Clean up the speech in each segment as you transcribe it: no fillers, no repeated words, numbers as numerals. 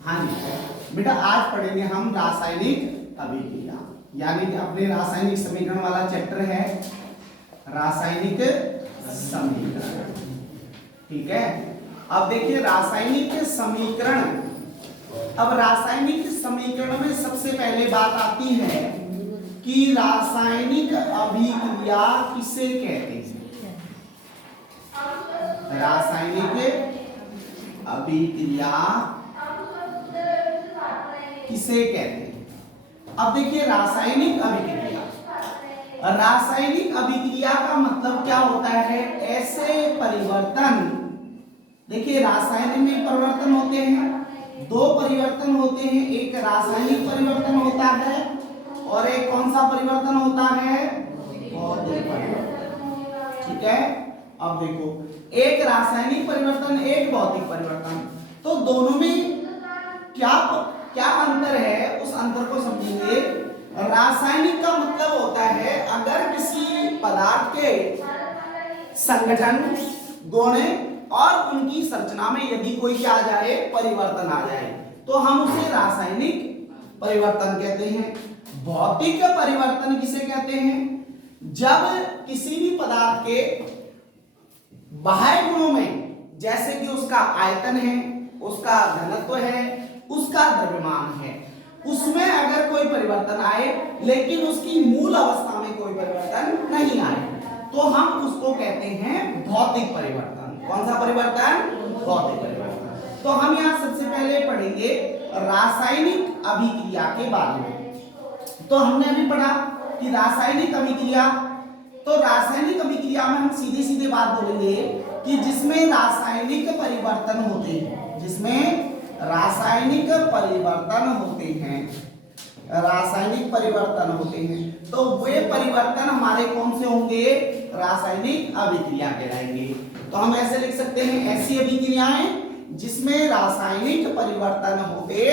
हाँ जी बेटा, आज पढ़ेंगे हम रासायनिक अभिक्रिया, यानी कि अपने रासायनिक समीकरण वाला चैप्टर है रासायनिक समीकरण। ठीक है, अब देखिए रासायनिक समीकरण। अब रासायनिक समीकरण में सबसे पहले बात आती है कि रासायनिक अभिक्रिया किसे कहते हैं। रासायनिक अभिक्रिया किसे कहते हैं। अब देखिए रासायनिक अभिक्रिया, रासायनिक अभिक्रिया का मतलब क्या होता है, ऐसे परिवर्तन। देखिए रासायनिक में परिवर्तन होते हैं, दो परिवर्तन होते हैं, एक रासायनिक परिवर्तन होता है और एक कौन सा परिवर्तन होता है, भौतिक परिवर्तन। ठीक है, अब देखो एक रासायनिक परिवर्तन एक भौतिक परिवर्तन, तो दोनों में क्या अंतर है, उस अंतर को समझेंगे। रासायनिक का मतलब होता है अगर किसी पदार्थ के संगठन, गुण और उनकी संरचना में यदि कोई क्या आ जाए, परिवर्तन आ जाए, तो हम उसे रासायनिक परिवर्तन कहते हैं। भौतिक परिवर्तन किसे कहते हैं, जब किसी भी पदार्थ के बाह्य गुणों में, जैसे कि उसका आयतन है, उसका घनत्व है, उसका द्रव्यमान है, उसमें अगर कोई परिवर्तन आए लेकिन उसकी मूल अवस्था में कोई परिवर्तन नहीं आए, तो हम उसको कहते हैं भौतिक परिवर्तन। कौन सा परिवर्तन, भौतिक परिवर्तन। तो हम यहाँ सबसे पहले पढ़ेंगे रासायनिक अभिक्रिया के बारे में। तो हमने अभी पढ़ा कि रासायनिक अभिक्रिया, तो रासायनिक अभिक्रिया में हम सीधे सीधे बात बोलेंगे कि जिसमें रासायनिक परिवर्तन होते हैं, जिसमें रासायनिक परिवर्तन होते हैं, रासायनिक परिवर्तन होते हैं, तो वे परिवर्तन हमारे कौन से होंगे, रासायनिक अभिक्रिया कहलाएंगे। तो हम ऐसे लिख सकते हैं, ऐसी अभिक्रियाएं जिसमें रासायनिक परिवर्तन होते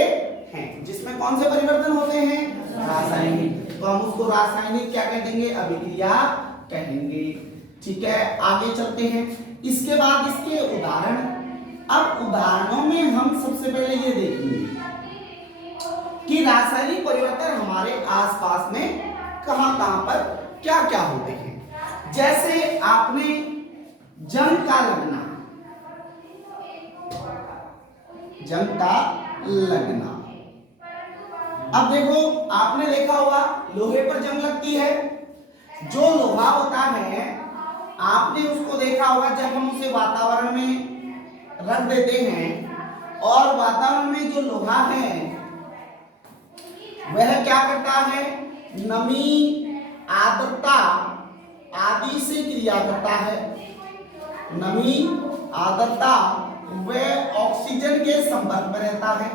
हैं, जिसमें कौन से परिवर्तन होते हैं, रासायनिक, तो हम उसको रासायनिक क्या कह देंगे, अभिक्रिया कहेंगे। ठीक है, आगे चलते हैं। इसके बाद इसके उदाहरण। अब उदाहरणों में हम सबसे पहले ये देखेंगे कि रासायनिक परिवर्तन हमारे आसपास में कहां-कहां पर क्या-क्या होते हैं। जैसे आपने जंग का लगना, जंग का लगना। अब देखो आपने देखा होगा लोहे पर जंग लगती है, जो लोहा होता है आपने उसको देखा होगा, जब हम उसे वातावरण में रख देते हैं और वातावरण में जो लोहा है वह क्या करता है, नमी, आर्द्रता आदि से क्रिया करता है। नमी, आर्द्रता वह ऑक्सीजन के संपर्क में रहता है,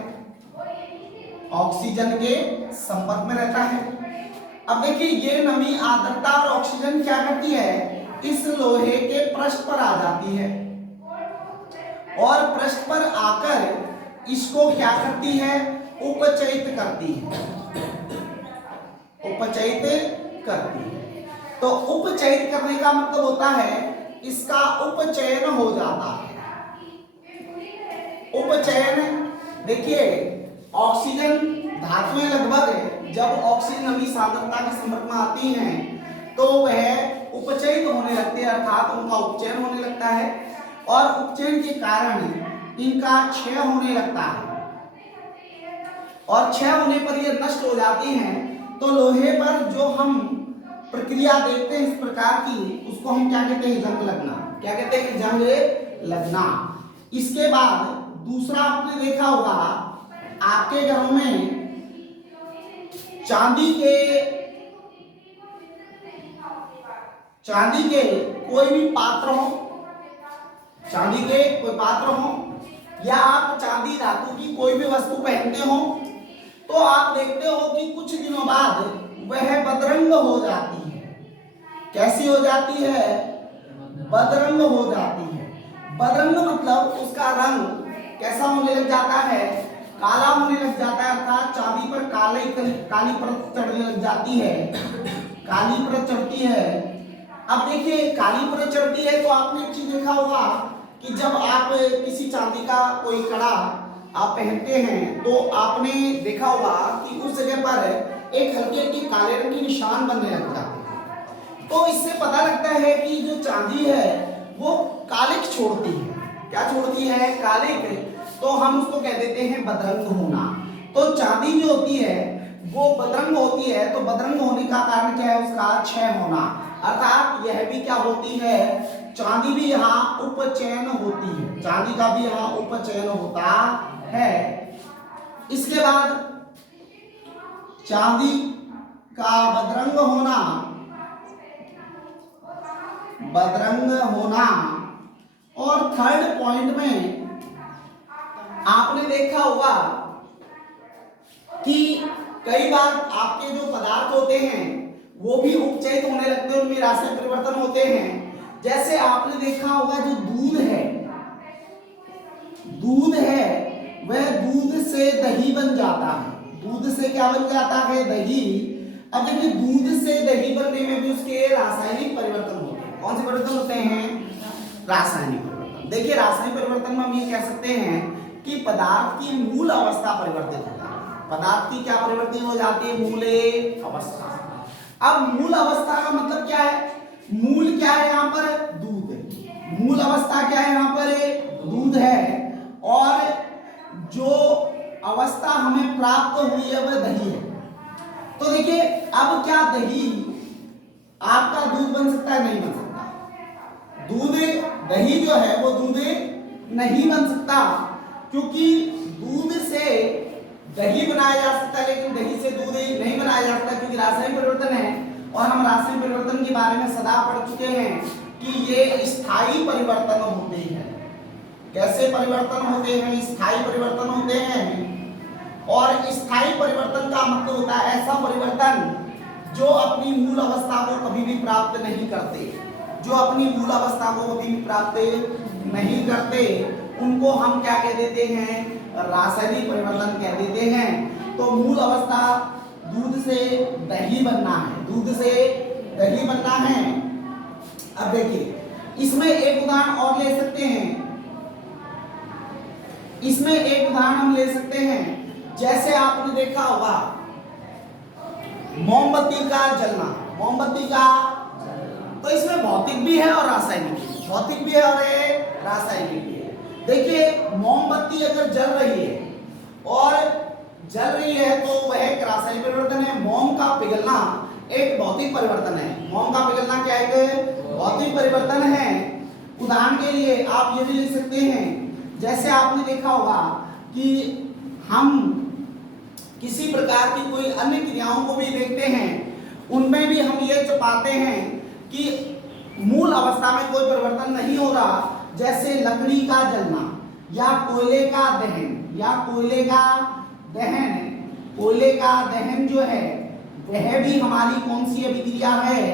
ऑक्सीजन के संपर्क में रहता है। अब देखिए ये नमी, आर्द्रता और ऑक्सीजन क्या करती है, इस लोहे के पृष्ठ पर आ जाती है और पृष्ठ पर आकर इसको क्या करती है, उपचयित करती है, उपचयित करती है। तो उपचयित करने का मतलब होता है इसका उपचयन हो जाता है। उपचयन, देखिए ऑक्सीजन धातुएं लगभग जब ऑक्सीजन नमी सांद्रता के संपर्क में आती हैं तो वह उपचयित होने लगते हैं, अर्थात उनका उपचयन होने लगता है और उपचयन के कारण इनका क्षय होने लगता है और क्षय होने पर ये नष्ट हो जाती हैं। तो लोहे पर जो हम प्रक्रिया देखते हैं इस प्रकार की, उसको हम क्या कहते हैं, जंग लगना। क्या कहते हैं, जंग लगना। इसके बाद दूसरा आपने देखा होगा आपके घरों में चांदी के कोई भी पात्र हो, चांदी के कोई पात्र हो या आप चांदी धातु की कोई भी वस्तु पहनते हो, तो आप देखते हो कि कुछ दिनों बाद वह बदरंग हो जाती है। कैसी हो जाती है, बदरंग हो जाती है। बदरंग मतलब उसका रंग कैसा होने लग जाता है, काला होने लग जाता है, अर्थात चांदी पर काली परत चढ़ने लग जाती है, काली परत चढ़ती है। अब देखिए काली परत चढ़ती है तो आपने एक चीज देखा होगा कि जब आप किसी चांदी का कोई कड़ा आप पहनते हैं तो आपने देखा होगा कि उस जगह पर एक हल्के हल्के काले रंग के निशान बनने लग जाते हैं। तो इससे पता लगता है कि जो चांदी है वो कालिक छोड़ती है। क्या छोड़ती है? कालिक। तो हम उसको कह देते हैं बदरंग होना। तो चांदी जो होती है वो बदरंग होती है। तो बदरंग होने का कारण क्या है? उसका क्षय होना, अर्थात यह भी क्या होती है? चांदी भी यहाँ उपचयन होती है। चांदी का भी यहाँ उपचयन होता है। इसके बाद चांदी का बदरंग होना, बदरंग होना। और थर्ड पॉइंट में आपने देखा होगा कि कई बार आपके जो पदार्थ होते हैं वो भी उपचयित होने लगते हैं, उनमें रासायनिक परिवर्तन होते हैं। जैसे आपने देखा होगा जो दूध है, दूध है वह दूध से दही बन जाता है। दूध से क्या बन जाता है? दही। अब देखिए दूध से दही बनने में भी उसके रासायनिक परिवर्तन होते हैं। कौन से परिवर्तन होते हैं? रासायनिक परिवर्तन। देखिए रासायनिक परिवर्तन में हम ये कह सकते हैं कि पदार्थ की मूल अवस्था परिवर्तित हो जाती है। पदार्थ की क्या परिवर्तित हो जाती है? मूल अवस्था। अब मूल अवस्था का मतलब क्या है? मूल क्या है यहाँ पर? दूध। मूल अवस्था क्या है यहाँ पर? दूध है। और जो अवस्था हमें प्राप्त हुई है वह दही है। तो देखिए अब क्या दही आपका दूध बन सकता है? नहीं बन सकता। दूध, दही जो है वो दूध नहीं बन सकता, क्योंकि दूध से दही बनाया जा सकता है लेकिन दही से दूध नहीं बनाया जा सकता, क्योंकि रासायनिक परिवर्तन है। और हम रासायनिक परिवर्तन के बारे में सदा पढ़ चुके हैं कि ये स्थायी परिवर्तन होते हैं। कैसे परिवर्तन होते हैं? स्थायी परिवर्तन होते हैं। और स्थायी परिवर्तन का मतलब होता है ऐसा परिवर्तन जो अपनी मूल अवस्था को कभी भी प्राप्त नहीं करते। जो अपनी मूल अवस्था को कभी भी प्राप्त नहीं करते उनको हम क्या कह देते हैं? रासायनिक परिवर्तन कह देते हैं। तो मूल अवस्था दूध से दही बनना है, दूध से दही बनना है। अब देखिए इसमें एक उदाहरण और ले सकते हैं। इसमें एक उदाहरण हम ले सकते हैं, जैसे आपने देखा होगा मोमबत्ती का जलना। मोमबत्ती का, तो इसमें भौतिक भी है और रासायनिक भी। भौतिक भी है और रासायनिक भी है। देखिए मोमबत्ती अगर जल रही है और जल रही है तो वह एक रासायनिक परिवर्तन है। मोम का पिघलना एक भौतिक परिवर्तन है। मोम का पिघलना क्या है? भौतिक परिवर्तन है। उदाहरण के लिए आप ये भी लिख सकते हैं, जैसे आपने देखा होगा कि हम किसी प्रकार की कोई अन्य क्रियाओं को भी देखते हैं, उनमें भी हम ये पाते हैं कि मूल अवस्था में कोई परिवर्तन नहीं हो रहा। जैसे लकड़ी का जलना या कोयले का दहन, या कोयले का दहन। कोयले का दहन जो है वह भी हमारी कौन सी अभिक्रिया है?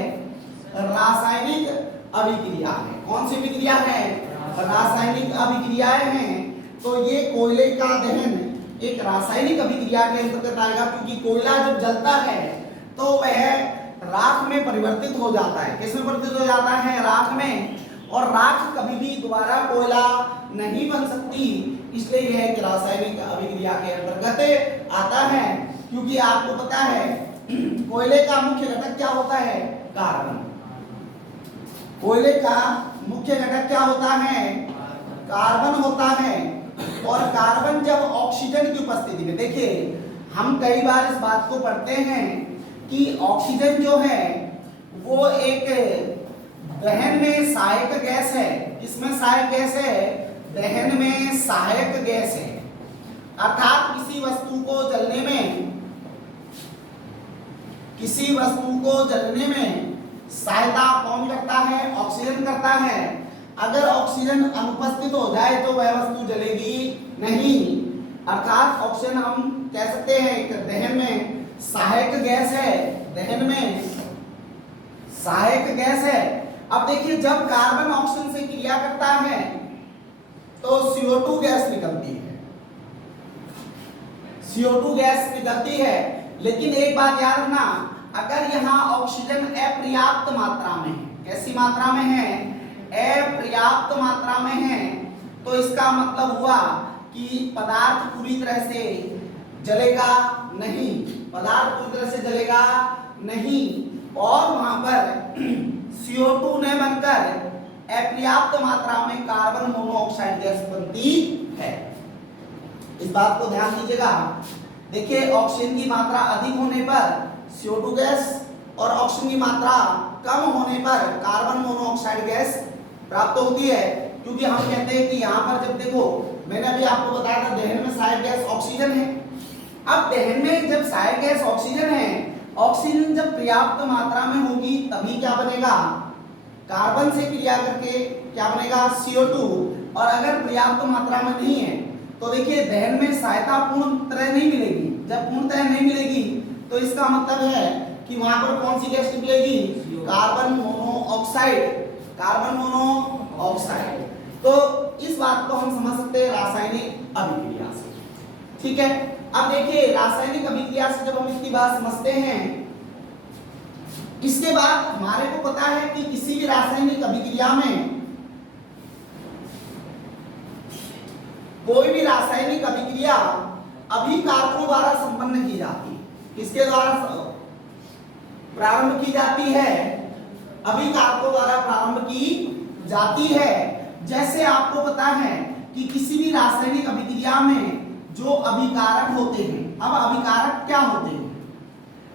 रासायनिक अभिक्रिया है। कौन सी अभिक्रिया है? रासायनिक अभिक्रियाएं हैं। तो ये कोयले का दहन एक रासायनिक अभिक्रिया के अंतर्गत आएगा, क्योंकि कोयला जब जलता है तो वह राख में परिवर्तित हो जाता है। किसमें परिवर्तित हो जाता है? राख में। और राख कभी भी दोबारा कोयला नहीं बन सकती, इसलिए यह एक रासायनिक अभिक्रिया के अंतर्गत आता है। क्योंकि आपको पता है कोयले का मुख्य घटक क्या होता है? कार्बन। कोयले का मुख्य घटक क्या होता है? कार्बन होता है। और कार्बन जब ऑक्सीजन की उपस्थिति में, देखिए हम कई बार इस बात को पढ़ते हैं कि ऑक्सीजन जो है वो एक दहन में सहायक गैस है। किसमें सहायक गैस है? दहन में सहायक गैस है। अर्थात किसी वस्तु को जलने में, किसी वस्तु को जलने में सहायता कौन करता है? ऑक्सीजन करता है। अगर ऑक्सीजन अनुपस्थित हो जाए तो वह वस्तु जलेगी नहीं। अर्थात ऑक्सीजन हम कह सकते हैं एक दहन में सहायक गैस है। दहन में सहायक गैस है। अब देखिए जब कार्बन ऑक्सीजन से क्रिया करता है तो CO2 गैस निकलती है। CO2 गैस निकलती है। लेकिन एक बात याद रखना, अगर यहाँ ऑक्सीजन अपर्याप्त मात्रा में है, कैसी मात्रा में है? अपर्याप्त मात्रा में है, तो इसका मतलब हुआ कि पदार्थ पूरी तरह से जलेगा नहीं, पदार्थ पूरी तरह से जलेगा नहीं, और वहां पर CO2 ने बनकर अपर्याप्त मात्रा में कार्बन मोनोऑक्साइड गैस बनती है। इस बात को ध्यान दीजिएगा। देखिए ऑक्सीजन की मात्रा अधिक होने पर CO2 गैस और ऑक्सीजन की मात्रा कम होने पर कार्बन मोनोऑक्साइड गैस प्राप्त होती है। क्योंकि हम कहते हैं कि यहाँ पर जब देखो मैंने अभी आपको बताया था दहन में सहायक गैस ऑक्सीजन है। अब दहन में जब सहायक गैस ऑक्सीजन है, ऑक्सीजन जब पर्याप्त मात्रा में होगी तभी क्या बनेगा, कार्बन से क्रिया करके क्या बनेगा, CO2। और अगर पर्याप्त मात्रा में नहीं है तो देखिए दहन में सहायता पूर्ण तरह नहीं मिलेगी। जब पूर्णतः नहीं मिलेगी तो इसका मतलब है कि वहां पर कौन सी गैस निकलेगी, कार्बन मोनोऑक्साइड, कार्बन मोनोऑक्साइड। तो इस बात को हम समझ सकते हैं रासायनिक अभिक्रिया से। ठीक है, अब देखिए रासायनिक अभिक्रिया से जब हम इसकी बात समझते हैं, इसके बाद हमारे को पता है कि किसी भी रासायनिक अभिक्रिया में कोई भी रासायनिक अभिक्रिया अभिकारकों द्वारा संपन्न की जाती है। किसके द्वारा प्रारंभ की जाती है, अभिकारकों द्वारा प्रारंभ की जाती है। जैसे आपको पता है कि किसी भी रासायनिक अभिक्रिया में जो अभिकारक होते हैं, अब अभिकारक क्या होते हैं,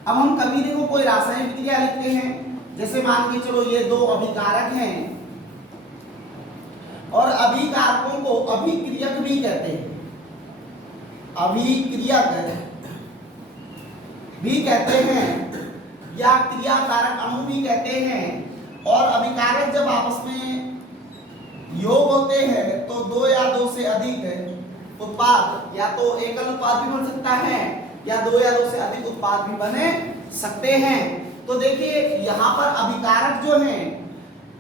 अब हम कभी देखो कोई रासायनिक अभिक्रिया लिखते हैं, जैसे मान के चलो ये दो अभिकारक हैं और अभिकारकों को अभिक्रियक भी कहते हैं, अभिक्रियक भी कहते हैं या क्रियाकारक अणु भी कहते हैं। और अभिकारक जब आपस में योग होते हैं तो दो या दो से अधिक उत्पाद, या तो एकल उत्पाद भी बन सकता है या दो से अधिक उत्पाद भी बने सकते हैं। तो देखिए यहाँ पर अभिकारक जो हैं,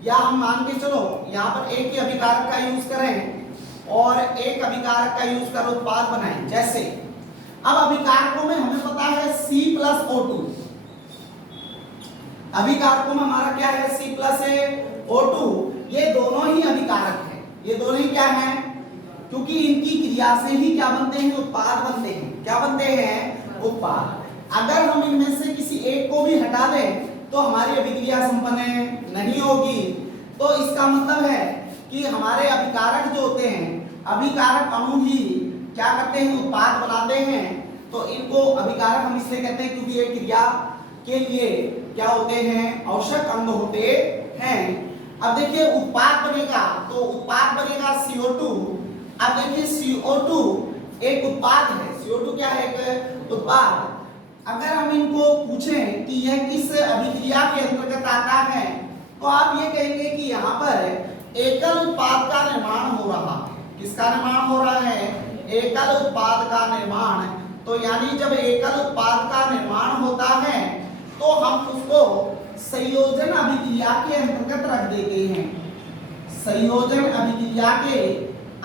या हम मान के चलो यहाँ पर एक ही अभिकारक का यूज करें और एक अभिकारक का यूज कर उत्पाद बनाएं। जैसे अब अभिकारकों में हमें पता है C+O2, अभिकारकों में हमारा क्या है, C+O2, ये दोनों ही अभिकारक हैं। ये दोनों ही क्या हैं, क्योंकि इनकी क्रिया से ही क्या बनते हैं, उत्पाद बनते हैं। क्या बनते हैं, उत्पाद। अगर हम इनमें से किसी एक को भी हटा दें तो हमारी अभिक्रिया संपन्न नहीं होगी। तो इसका मतलब है कि हमारे अभिकारक जो होते हैं, अभिकारक अणु ही क्या करते हैं, उत्पाद बनाते हैं। तो इनको अभिकारक हम इसलिए कहते हैं क्योंकि ये क्रिया के लिए क्या होते हैं, आवश्यक अंग होते हैं। अब देखिए उत्पाद बनेगा, तो उत्पाद बनेगा CO2। अब देखिए CO2 एक उत्पाद है, CO2 क्या है, एक उत्पाद। अगर हम इनको पूछें कि यह किस अभिक्रिया के अंतर्गत आता है, तो आप ये कहेंगे कि यहाँ पर एकल उत्पाद का निर्माण हो रहा है। किसका निर्माण हो रहा है, एकल उत्पाद का निर्माण। तो यानी जब एकल उत्पाद का निर्माण होता है तो हम उसको संयोजन अभिक्रिया के अंतर्गत रख देते हैं, संयोजन अभिक्रिया के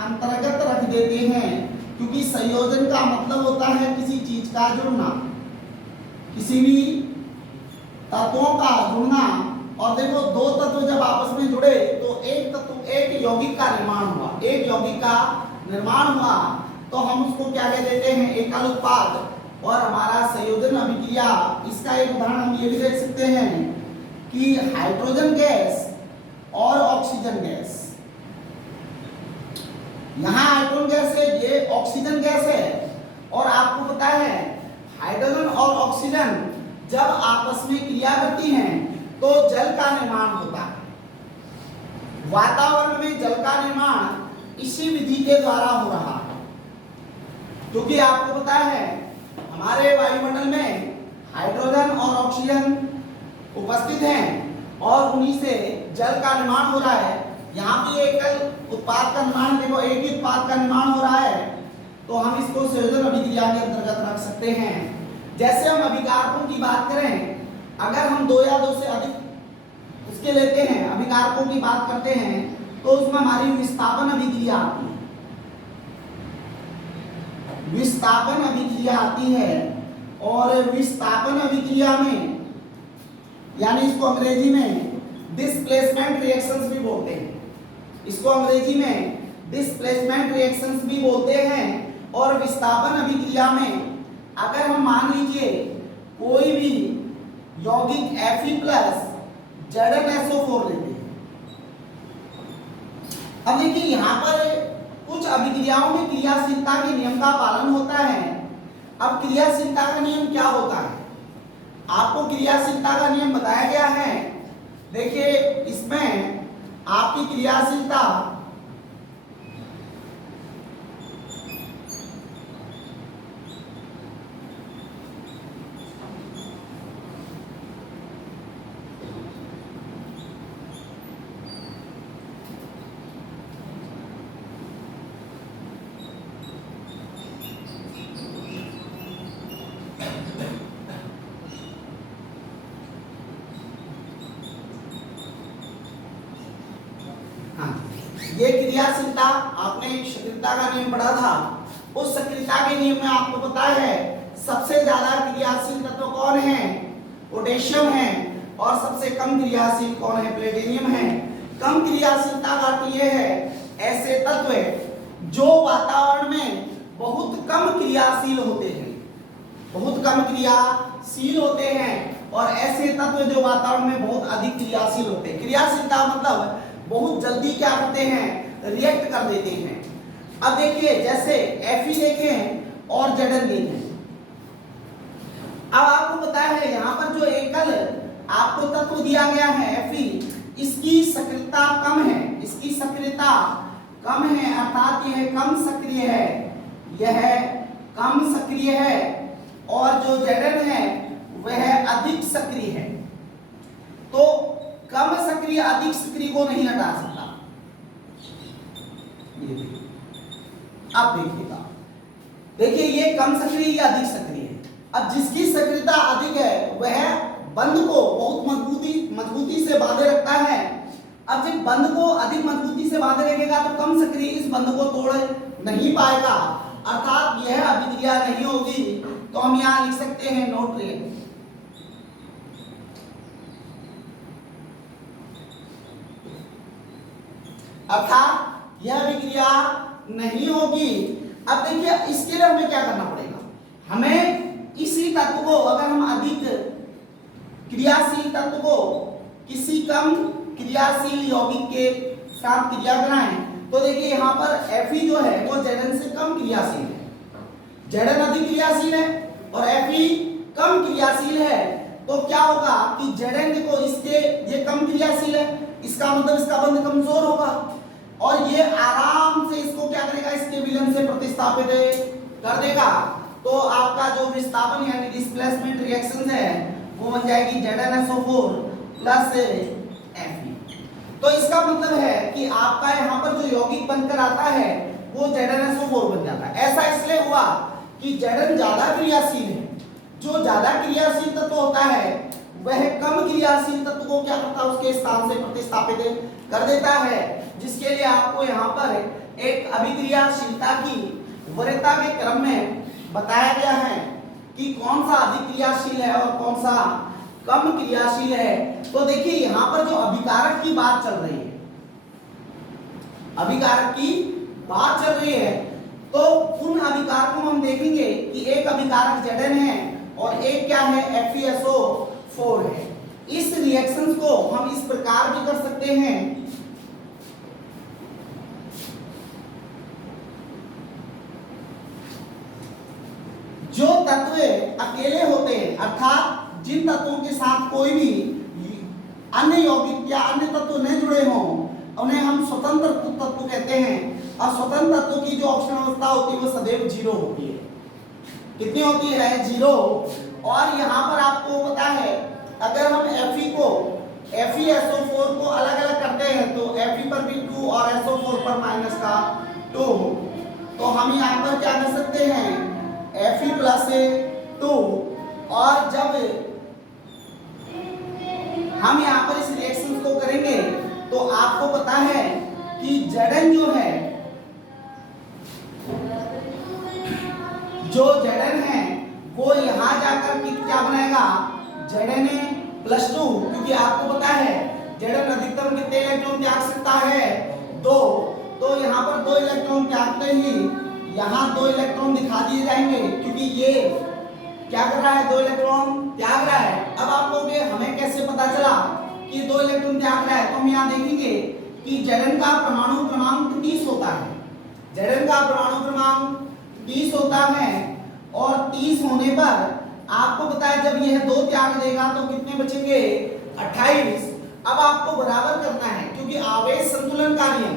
अंतर्गत रख देते हैं। क्योंकि संयोजन का मतलब होता है किसी चीज का जुड़ना, किसी भी तत्वों का जुड़ना। और देखो दो तत्व जब आपस में जुड़े तो एक तत्व, एक यौगिक का निर्माण हुआ, एक यौगिक का निर्माण हुआ, तो हम उसको क्या कह देते हैं, एकल उत्पाद। और हमारा संयोजन अभिक्रिया, इसका एक उदाहरण हम ये भी देख सकते हैं कि हाइड्रोजन गैस और ऑक्सीजन गैस, यहाँ हाइड्रोजन गैस है, ये ऑक्सीजन गैस है। और आपको पता है हाइड्रोजन और ऑक्सीजन जब आपस में क्रिया करती हैं तो जल का निर्माण होता है। वातावरण में जल का निर्माण इसी विधि के द्वारा हो रहा है। क्योंकि आपको पता है हमारे वायुमंडल में हाइड्रोजन और ऑक्सीजन उपस्थित हैं और उन्हीं से जल का निर्माण हो रहा है। यहाँ भी एकल उत्पाद का निर्माण, देखो एक ही उत्पाद का निर्माण हो रहा है, तो हम इसको संयोजन अभिक्रिया के अंतर्गत रख सकते हैं। जैसे हम अभिकारकों की बात करें, अगर हम दो या दो से अधिक उसके लेते हैं, अभिकारकों की बात करते हैं, तो उसमें हमारी विस्थापन अभिक्रिया आती है, विस्थापन अभिक्रिया आती है। और विस्थापन अभिक्रिया में, यानी इसको अंग्रेजी में डिस्प्लेसमेंट रिएक्शंस भी बोलते हैं, इसको अंग्रेजी में डिस्प्लेसमेंट रिएक्शंस भी बोलते हैं। और विस्थापन अभिक्रिया में अगर हम मान लीजिए कोई भी यौगिक Fe प्लस ZnSO4 लेते हैं। अब देखिए यहाँ पर कुछ अभिक्रियाओं में क्रियाशीलता के नियम का पालन होता है। अब क्रियाशीलता का नियम क्या होता है? आपको क्रियाशीलता का नियम बताया गया है। देखिए इसमें आपकी क्रियाशीलता ये क्रियाशीलता आपने सक्रियता का नियम पढ़ा था। उस सक्रियता के नियम में आपको पता है सबसे ज्यादा क्रियाशील तत्व कौन है? पोटेशियम है। और सबसे कम क्रियाशील कौन है? प्लेटिनियम है। कम क्रियाशीलता का अर्थ ये है ऐसे तत्व जो वातावरण में बहुत कम क्रियाशील होते हैं, बहुत कम क्रियाशील होते हैं। और ऐसे तत्व जो वातावरण में बहुत अधिक क्रियाशील होते हैं। क्रियाशीलता मतलब बहुत जल्दी क्या करते हैं? रिएक्ट कर देते हैं। अब देखिए जैसे Fe देखें और Zn देखें। अब आपको पता है यहाँ पर जो एकल आपको तत्व दिया गया है Fe, इसकी सक्रियता कम है। इसकी सक्रियता कम है अर्थात यह कम सक्रिय है, यह कम सक्रिय है। और जो Zn है वह अधिक सक्रिय है। तो कम सक्रिय अधिक सक्रिय को नहीं हटा सकता। ये देखिए, अब देखिएगा, देखिए ये कम सक्रिय या अधिक सक्रिय है। अब जिसकी सक्रियता अधिक है वह बंध को बहुत मजबूती से बांधे रखता है। अब जब बंध को अधिक मजबूती से बांधे रखेगा तो कम सक्रिय इस बंध को तोड़ नहीं पाएगा, अर्थात यह अभिक्रिया नहीं होगी। तो हम यहाँ लिख सकते हैं नोट रिएक्ट। अर्थात यह अभिक्रिया नहीं होगी। अब देखिए इसके लिए हमें क्या करना पड़ेगा? हमें इसी तत्व को, अगर हम अधिक क्रियाशील तत्व को किसी कम क्रियाशील यौगिक के साथ क्रिया कराएं तो देखिए यहाँ पर Fe जो है वो Zn से कम क्रियाशील है। Zn अधिक क्रियाशील है और Fe कम क्रियाशील है। तो क्या होगा कि Zn को इसके ये कम क्रियाशील है, इसका मतलब इसका बंध कमजोर होगा और ये आराम से इसको क्या करेगा? इसके विलयन से प्रतिस्थापित कर देगा। तो आपका जो विस्थापन यानी डिस्प्लेसमेंट रिएक्शन है वो बन जाएगी ZnSO4 प्लस Fe। तो इसका मतलब है कि आपका यहाँ पर जो यौगिक बनकर आता है वो ZnSO4 बन जाता है। ऐसा इसलिए हुआ कि Zn ज्यादा क्रियाशील है। जो ज्यादा क्रियाशील तत्व होता है वह कम क्रियाशील तत्व को क्या करता है? उसके स्थान से प्रतिस्थापित कर देता है। जिसके लिए आपको यहाँ पर एक अभिक्रियाशीलता की वरीयता के क्रम में बताया गया है कि कौन सा अधिक क्रियाशील है और कौन सा कम क्रियाशील है। तो देखिए यहाँ पर जो अभिकारक की बात चल रही है, अभिकारक की बात चल रही है, तो उन अभिकारकों में हम देखेंगे कि एक अभिकारक Zn है और एक क्या है? FeSO4 है। इस रिएक्शन को हम इस प्रकार भी कर सकते हैं। जो तत्व अकेले होते हैं अर्थात जिन तत्वों के साथ कोई भी अन्य यौगिक या अन्य तत्व नहीं जुड़े हों उन्हें हम स्वतंत्र तत्व कहते हैं। और स्वतंत्र तत्व की जो ऑक्सीजन अवस्था होती है वो सदैव 0 होती है। कितनी होती है? 0। और यहाँ पर आपको पता है अगर हम Fe को FeSO4 को अलग अलग करते हैं तो Fe पर भी 2 और SO4 पर माइनस का 2, तो हम यहाँ पर क्या कर सकते हैं? Fe plus 2। और जब हम यहाँ पर इस रिएक्शन को करेंगे तो आपको पता है कि Zn जो है, जो Zn है वो यहाँ जाकर क्या बनाएगा? Zn+2, क्योंकि आपको पता है Zn अधिकतम कितने इलेक्ट्रॉन त्याग सकता है? 2। तो यहाँ पर 2 इलेक्ट्रॉन त्यागते ही यहाँ 2 इलेक्ट्रॉन दिखा दिए जाएंगे, क्योंकि ये क्या कर रहा है, 2 इलेक्ट्रॉन त्याग रहा है। अब आप कहोगे हमें कैसे पता चला कि 2 इलेक्ट्रॉन त्याग रहा है, तो हम यहाँ देखेंगे कि Zn का परमाणु क्रमांक 30 होता है। Zn का परमाणु क्रमांक 30 होता है और 30 होने पर आपको पता है जब यह 2 त्याग देगा तो कितने बचेंगे, 28। अब आपको बराबर करना है, क्योंकि आवेश संतुलन का नियम,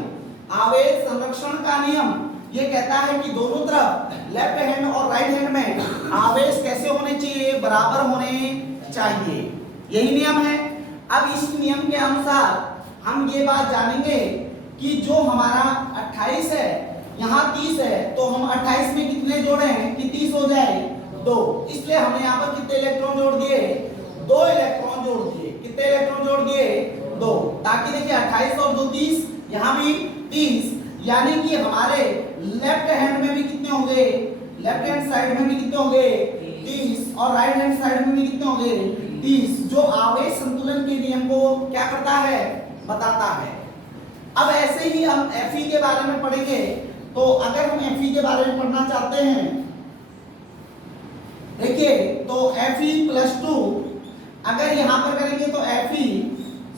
आवेश संरक्षण का नियम ये कहता है कि दोनों तरफ लेफ्ट हैंड और राइट हैंड में आवेश कैसे होने चाहिए, बराबर होने चाहिए, यही नियम है। अब इस नियम के अनुसार हम ये बात जानेंगे कि जो हमारा 28 है यहाँ 30 है, तो हम 28 में कितने जोड़े हैं कि 30 हो जाए 2, इसलिए हमने यहाँ पर कितने इलेक्ट्रॉन जोड़ दिए, 2 इलेक्ट्रॉन जोड़ दिए। कितने इलेक्ट्रॉन जोड़ दिए, 2, ताकि देखिए 28 और 2 30, यहाँ भी 30, यानी कि हमारे लेफ्ट हैंड में भी कितने होंगे, लेफ्ट हैंड साइड में भी कितने होंगे 30 और राइट हैंड साइड में भी कितने होंगे 30, जो आवेश संतुलन के नियम को क्या करता है, बताता है। अब ऐसे ही हम Fe के बारे में पढ़ेंगे, तो अगर हम Fe के बारे में पढ़ना चाहते हैं, देखिए तो Fe+2 अगर यहां पर करेंगे तो Fe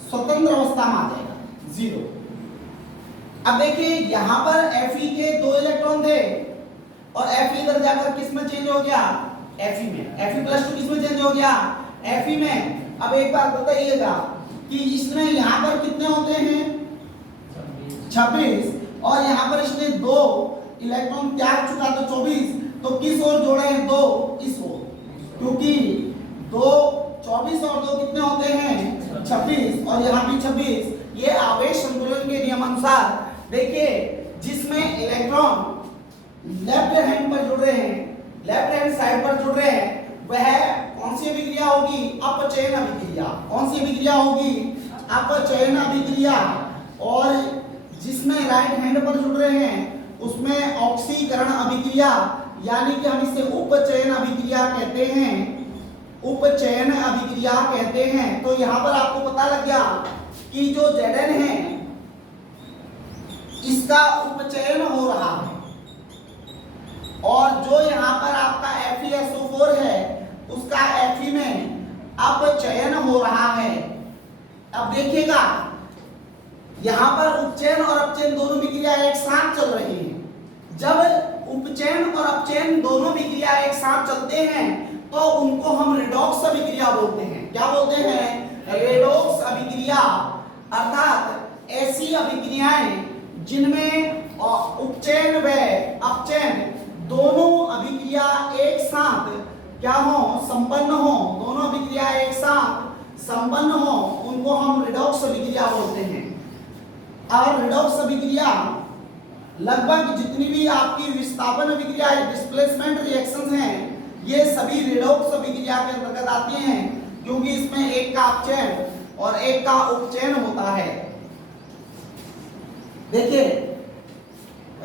स्वतंत्र अवस्था में आ जाएगा 0। अब देखिए यहां पर Fe के 2 इलेक्ट्रॉन थे और Fe इधर जाकर किस में चेंज हो गया, Fe में। Fe+2 किस में चेंज हो गया, Fe में। अब एक बात बताइएगा कि इसमें यहाँ पर कितने होते हैं 26 और यहाँ पर इसने 2 इलेक्ट्रॉन त्याग चुका तो 24, तो किस ओर जोड़े हैं 2, इस ओर, क्योंकि 2 24 और 2 कितने होते हैं 26 और यहाँ भी 26। ये आवेश संतुलन के नियम अनुसार देखिए जिसमें इलेक्ट्रॉन लेफ्ट हैंड पर जुड़ रहे हैं, लेफ्ट हैंड साइड पर जुड़ रहे हैं, वह कौन सी अभिक्रिया होगी, अपचयन अभिक्रिया। कौन सी अभिक्रिया होगी, अपचयन अभिक्रिया। और जिसमें राइट हैंड पर जुड़ रहे हैं उसमें ऑक्सीकरण अभिक्रिया, यानी कि हम इसे उपचयन अभिक्रिया कहते हैं, उपचयन अभिक्रिया कहते हैं। तो यहाँ पर आपको पता लग गया कि जो Zn है इसका उपचयन हो रहा है और जो यहाँ पर आपका FeSO4 है उसका Fe में अपचयन हो रहा है। अब देखिएगा यहाँ पर उपचयन और अपचयन दोनों विक्रिया एक साथ चल रही हैं। जब उपचयन और अपचयन दोनों विक्रिया एक साथ चलते हैं तो उनको हम रेडॉक्स अभिक्रिया बोलते हैं। क्या बोलते हैं, रेडॉक्स अभिक्रिया। अर्थात ऐसी अभिक्रियाएं जिनमें उपचयन व अपचयन दोनों अभिक्रिया एक साथ क्या हो, संपन्न हो, दोनों अभिक्रिया एक साथ संपन्न हो, उनको हम रेडॉक्स अभिक्रिया बोलते हैं। और रेडॉक्स अभिक्रिया लगभग जितनी भी आपकी विस्थापन अभिक्रिया, डिस्प्लेसमेंट रिएक्शंस हैं, ये सभी रेडॉक्स अभिक्रिया के अंतर्गत आती हैं, क्योंकि इसमें एक का अपचयन और एक का उपचयन होता है। देखिए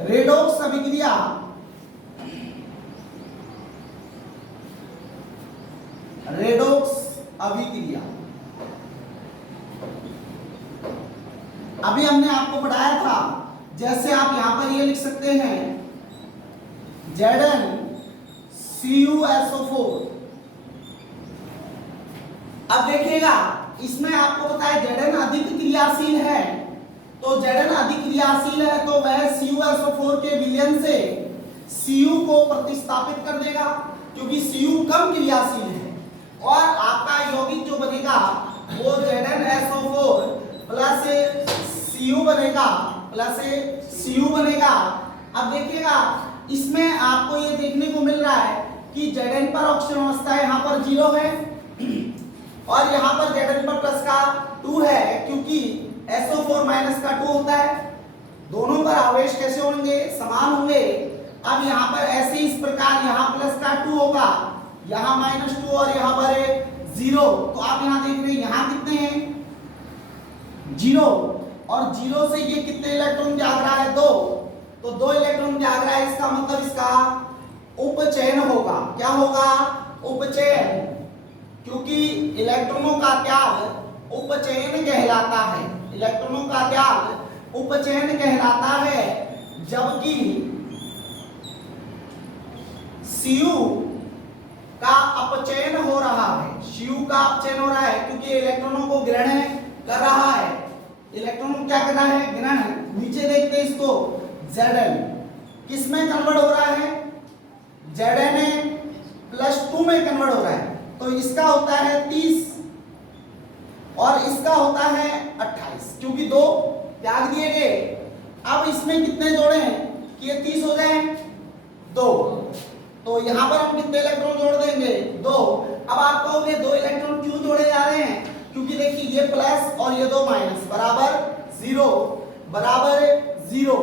रेडॉक्स अभिक्रिया अभी हमने आपको पढ़ाया था, जैसे आप यहां पर ये लिख सकते हैं ZnCuSO4। अब देखिएगा इसमें आपको पता है Zn अधिक क्रियाशील है, तो Zn अधिक क्रियाशील है तो वह CuSO4 के विलयन से Cu को प्रतिस्थापित कर देगा, क्योंकि Cu कम क्रियाशील है और आपका यौगिक जो बनेगा वो ZnSO4 प्लस Cu बनेगा, प्लस Cu बनेगा। अब देखिएगा इसमें आपको ये देखने को मिल रहा है कि Zn पर ऑक्सीजन अवस्था यहाँ पर 0 है और यहाँ पर Zn पर प्लस का 2 है, क्योंकि SO4 माइनस का 2 होता है। दोनों पर आवेश कैसे होंगे, समान होंगे। अब यहाँ पर ऐसे इस प्रकार यहाँ प्लस का 2 होगा, यहाँ -2 और यहाँ पर 0। तो आप यहाँ देख रहे हैं यहाँ कितने हैं 0 और 0 से ये कितने इलेक्ट्रॉन त्याग रहा है 2, तो 2 इलेक्ट्रॉन त्याग रहा है, इसका मतलब इसका उपचयन होगा। क्या होगा, उपचयन, क्योंकि इलेक्ट्रॉनों का त्याग उपचयन कहलाता है। इलेक्ट्रॉनों का त्याग उपचयन कहलाता है, जबकि Cu का अपचयन हो रहा है। Cu का अपचयन हो रहा है क्योंकि इलेक्ट्रॉनों को ग्रहण कर रहा है, इलेक्ट्रॉनों को क्या कर रहा है, ग्रहण। नीचे देखते हैं इसको, Zn किस में कन्वर्ट हो रहा है, Zn+2 में कन्वर्ट हो रहा है। तो इसका होता है 30 और इसका होता है 28, क्योंकि 2 त्याग दिए गए। अब इसमें कितने जोड़े हैं कि ये 30 हो जाए, 2। तो यहाँ पर हम कितने इलेक्ट्रॉन जोड़ देंगे, 2। अब आप कहोगे 2 इलेक्ट्रॉन क्यों जोड़े जा रहे हैं, क्योंकि देखिए ये प्लस और ये 2 माइनस बराबर 0 बराबर 0।